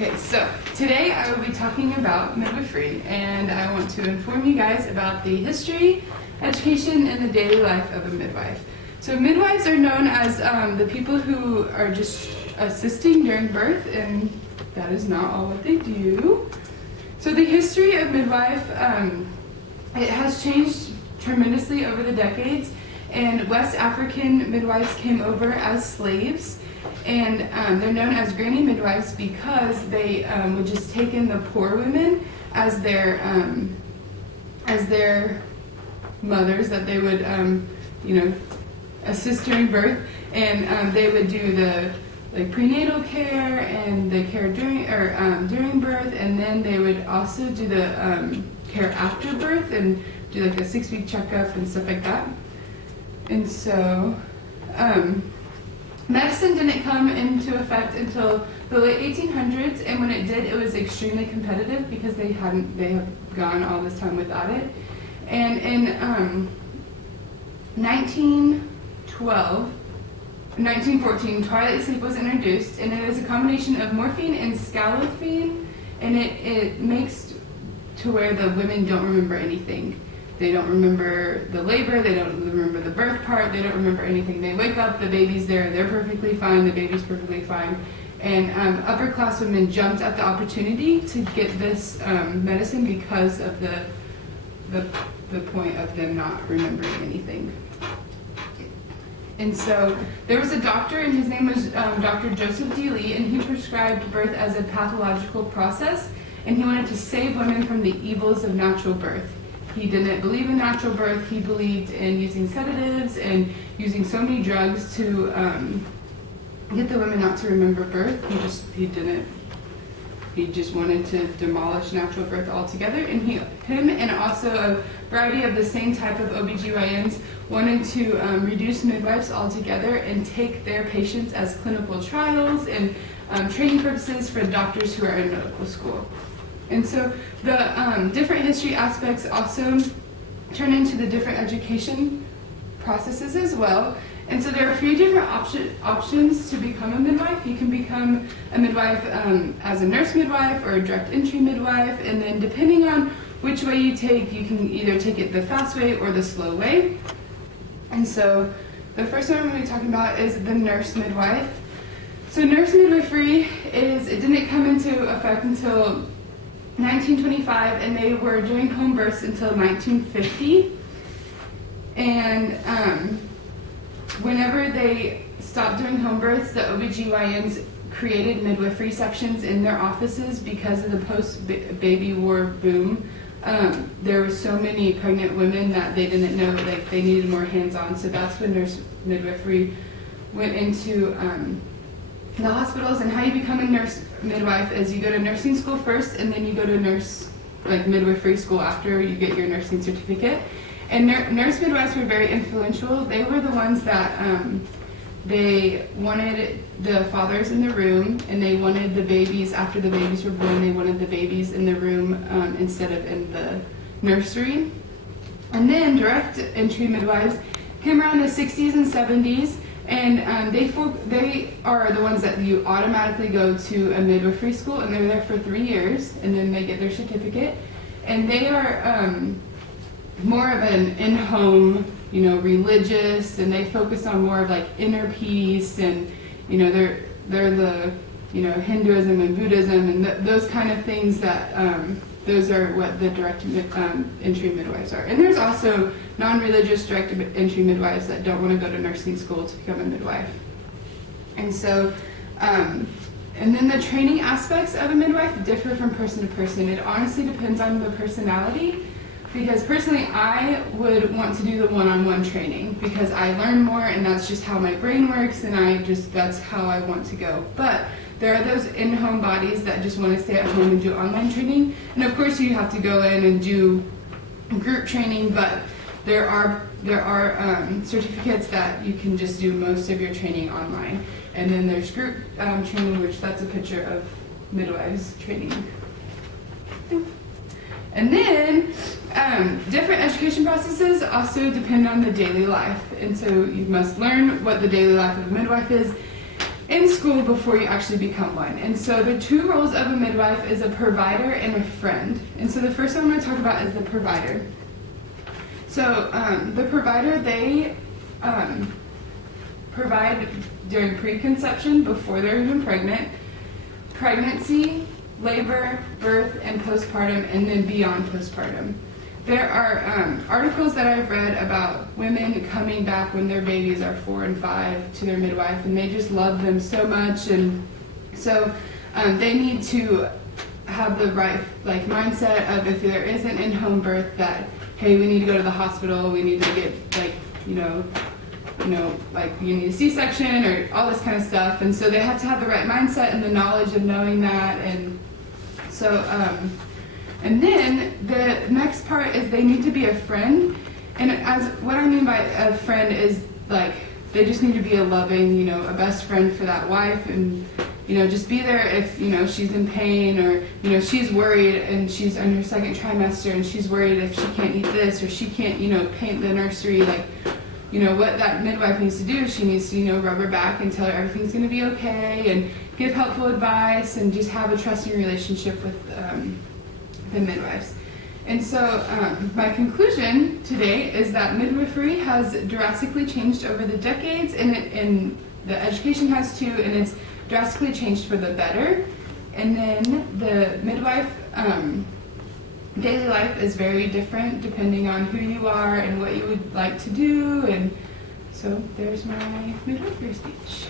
Okay, so today I will be talking about midwifery, and I want to inform you guys about the history, education, and the daily life of a midwife. So midwives are known as the people who are just assisting during birth, and that is not all what they do. So the history of midwife, it has changed tremendously over the decades, and West African midwives came over as slaves. And they're known as granny midwives because they would just take in the poor women as their mothers that they would assist during birth, and they would do the prenatal care and the care during birth, and then they would also do the care after birth and do a 6-week checkup and stuff like that. And so medicine didn't come into effect until the late 1800s, and when it did, it was extremely competitive because they have gone all this time without it. And in 1914, twilight sleep was introduced, and it is a combination of morphine and scalofine, and it makes to where the women don't remember anything. They don't remember the labor, they don't remember the birth part, they don't remember anything. They wake up, the baby's there, they're perfectly fine, the baby's perfectly fine. And upper class women jumped at the opportunity to get this medicine because of the point of them not remembering anything. And so there was a doctor, and his name was Dr. Joseph D. Lee, and he prescribed birth as a pathological process, and he wanted to save women from the evils of natural birth. He didn't believe in natural birth. He believed in using sedatives and using so many drugs to get the women not to remember birth. He just wanted to demolish natural birth altogether. And him and also a variety of the same type of OBGYNs wanted to reduce midwives altogether and take their patients as clinical trials and training purposes for doctors who are in medical school. And so the different history aspects also turn into the different education processes as well. And so there are a few different options to become a midwife. You can become a midwife as a nurse midwife or a direct entry midwife, and then depending on which way you take, you can either take it the fast way or the slow way. And so the first one I'm going to be talking about is the nurse midwife. So nurse midwifery it didn't come into effect until 1925, and they were doing home births until 1950. And whenever they stopped doing home births, the OBGYNs created midwifery sections in their offices because of the post-baby war boom. There were so many pregnant women that they didn't know they needed more hands-on, so that's when nurse midwifery went into the hospitals. And how you become a nurse midwife is you go to nursing school first, and then you go to midwifery school after you get your nursing certificate. And nurse midwives were very influential. They were the ones that they wanted the fathers in the room, and they wanted the babies, after the babies were born, they wanted the babies in the room instead of in the nursery. And then direct entry midwives came around the 60s and 70s, and they are the ones that you automatically go to a midwifery school, and they're there for 3 years, and then they get their certificate. And they are more of an in-home, religious, and they focus on more of inner peace, and they're the Hinduism and Buddhism and those kind of things that those are what the direct entry midwives are. And there's also non-religious direct entry midwives that don't want to go to nursing school to become a midwife. And so, and then the training aspects of a midwife differ from person to person. It honestly depends on the personality, because personally I would want to do the one-on-one training because I learn more, and that's just how my brain works, and that's how I want to go. But there are those in-home bodies that just want to stay at home and do online training. And of course you have to go in and do group training, but there are certificates that you can just do most of your training online. And then there's group training, which that's a picture of midwives training. And then different education processes also depend on the daily life. And so you must learn what the daily life of a midwife is. in school before you actually become one. And so the two roles of a midwife is a provider and a friend. And so the first one I'm going to talk about is the provider. So the provider, they provide during preconception, before they're even pregnant, pregnancy, labor, birth, and postpartum, and then beyond postpartum. There are articles that I've read about women coming back when their babies are 4 and 5 to their midwife, and they just love them so much, and so they need to have the right mindset of, if there is an in-home birth, that hey, we need to go to the hospital, we need to get you need a C-section or all this kind of stuff, and so they have to have the right mindset and the knowledge of knowing that, and so and then the next part is they need to be a friend. And as what I mean by a friend is they just need to be a loving, a best friend for that wife, and just be there if she's in pain, or she's worried and she's on her second trimester and she's worried if she can't eat this or she can't paint the nursery. What that midwife needs to do is she needs to rub her back and tell her everything's going to be okay, and give helpful advice, and just have a trusting relationship with the midwives. And so my conclusion today is that midwifery has drastically changed over the decades, and the education has too, and it's drastically changed for the better. And then the midwife daily life is very different depending on who you are and what you would like to do. And so there's my midwifery speech.